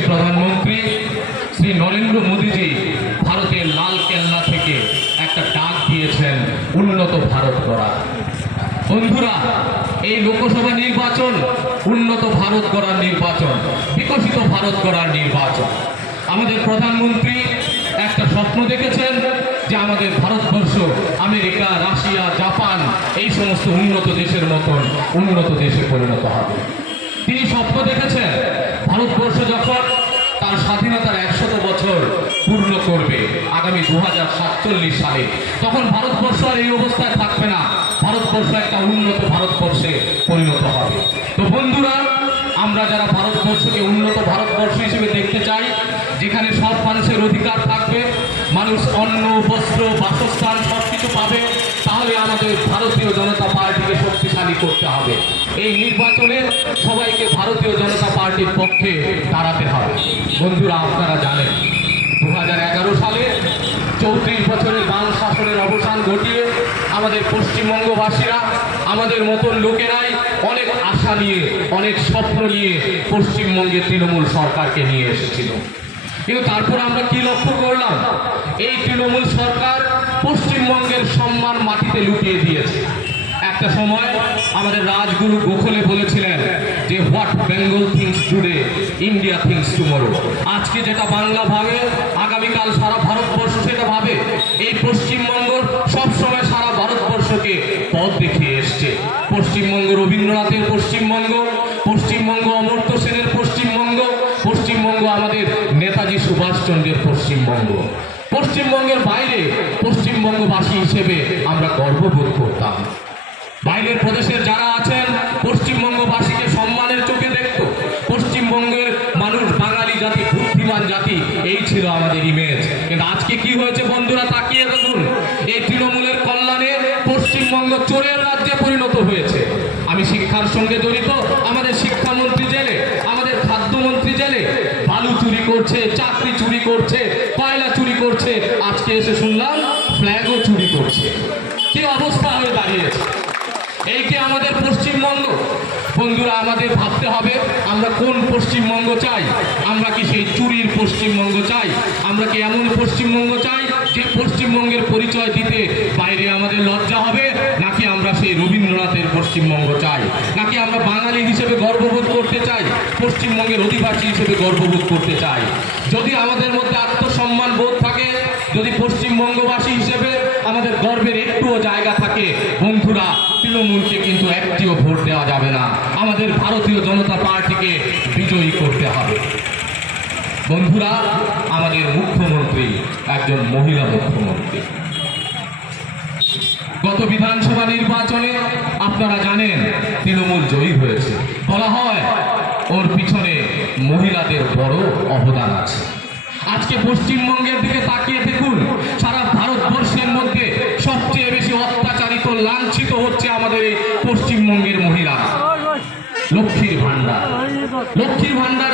যশস্বী প্রধানমন্ত্রী শ্রী নরেন্দ্র মোদীজি ভারতের লাল কেল্লা থেকে একটা ডাক দিয়েছেন, উন্নত ভারত গড়া। বন্ধুরা, এই লোকসভা নির্বাচন উন্নত ভারত গড়ার নির্বাচন, বিকশিত ভারত গড়ার নির্বাচন। আমাদের প্রধানমন্ত্রী একটা স্বপ্ন দেখেছেন যে আমাদের ভারতবর্ষ, আমেরিকা, রাশিয়া, জাপান, এই সমস্ত উন্নত দেশের মতন উন্নত দেশে পরিণত হবে। তিনি স্বপ্ন দেখেছেন, ভারতবর্ষ যখন স্বাধীনতার একশত বছর পূর্ণ করবে আগামী দু সালে। তখন ভারতবর্ষ আর এই অবস্থায় থাকবে না। ভারতবর্ষ একটা উন্নত ভারতবর্ষে পরিণত হবে। তো বন্ধুরা, আমরা যারা ভারতবর্ষকে উন্নত ভারতবর্ষ হিসেবে দেখতে চাই, যেখানে সব মানুষের অধিকার থাকবে, মানুষ অন্ন, বস্ত্র, বাসস্থান সব কিছু পাবে, তাহলে আমাদের ভারতীয় জনতা পার্টিকে শক্তিশালী করতে হবে। এই নির্বাচনে সবাইকে ভারতীয় জনতা পার্টির পক্ষে দাঁড়াতে হবে। বন্ধুরা, আপনারা জানেন দু হাজার এগারো সালে চৌত্রিশ বছরের বাম শাসনের অবসান ঘটিয়ে আমাদের পশ্চিমবঙ্গবাসীরা, আমাদের মতন লোকেরাই অনেক আশা নিয়ে, অনেক স্বপ্ন নিয়ে পশ্চিমবঙ্গে তৃণমূল সরকারকে নিয়ে এসেছিল। কিন্তু তারপর আমরা কি লক্ষ্য করলাম? এই তৃণমূল সরকার পশ্চিমবঙ্গের সম্মান মাটিতে লুটিয়ে দিয়েছে। একটা সময় আমাদের রাজগুরু গোখলে বলেছিলেন যে what Bengal thinks today, India thinks tomorrow. আজকে যেটা বাংলা ভাবে, আগামীকাল সারা ভারতবর্ষ সেটা ভাবে, এই পশ্চিমবঙ্গ সবসময় সারা ভারতবর্ষকে পথ দেখিয়ে এসছে। পশ্চিমবঙ্গ রবীন্দ্রনাথের পশ্চিমবঙ্গ পশ্চিমবঙ্গ অমর্ত্য সেনের পশ্চিমবঙ্গ পশ্চিমবঙ্গ আমাদের নেতাজি সুভাষচন্দ্রের পশ্চিমবঙ্গ। পশ্চিমবঙ্গের বাইরে পশ্চিমবঙ্গবাসী হিসেবে আমরা গর্ববোধ করতাম। বাইরের প্রদেশের যারা আছেন, পশ্চিমবঙ্গবাসীকে সম্মানের চোখে দেখত পশ্চিমবঙ্গের মানুষ, বাঙালি জাতি, বুদ্ধিমান জাতি, এই ছিল আমাদের ইমেজ কিন্তু আজকে কি হয়েছে বন্ধুরা, তাকিয়ে দেখুন। এই তৃণমূলের কল্যাণে পশ্চিমবঙ্গ চোরের রাজ্যে পরিণত হয়েছে। আমি শিক্ষার সঙ্গে জড়িত, আমাদের শিক্ষামন্ত্রী জেলে, আমাদের খাদ্যমন্ত্রী জেলে, বালু চুরি করছে, চাকরি চুরি করছে এই কি আমাদের পশ্চিমবঙ্গ। বন্ধুরা, আমাদের ভাবতে হবে, আমরা কোন পশ্চিমবঙ্গ চাই? আমরা কি সেই চুরির পশ্চিমবঙ্গ চাই? আমরা কি এমন পশ্চিমবঙ্গ চাই যে পশ্চিমবঙ্গের পরিচয় দিতে বাইরে আমাদের লজ্জা হবে? নাকি আমরা সেই রবীন্দ্রনাথের পশ্চিমবঙ্গ চাই? নাকি আমরা বাঙালি হিসেবে গর্ববোধ করতে চাই? পশ্চিমবঙ্গের অধিবাসী হিসেবে গর্ববোধ করতে চাই? যদি আমাদের মধ্যে আত্মসম্মান বোধ থাকে, যদি পশ্চিমবঙ্গবাসী হিসেবে আমাদের গর্বের একটুও জায়গা থাকে, বন্ধুরা তৃণমূলকে কিন্তু একটিও ভোট দেওয়া যাবে না। আমাদের ভারতীয় জনতা পার্টিকে বিজয়ী করতে হবে। বন্ধুরা, আমাদের মুখ্যমন্ত্রী একজন মহিলা মুখ্যমন্ত্রী। গত বিধানসভা নির্বাচনে আপনারা জানেন, তৃণমূল জয়ী হয়েছে। বলা হয়, ওর পিছনে মহিলাদের বড় অবদান আছে। আজকে পশ্চিমবঙ্গের দিকে তাকিয়ে দেখুন, সারা হচ্ছে আমাদের এই পশ্চিমবঙ্গের মহিলা। লক্ষ্মীর ভাণ্ডার। লক্ষ্মীর ভান্ডার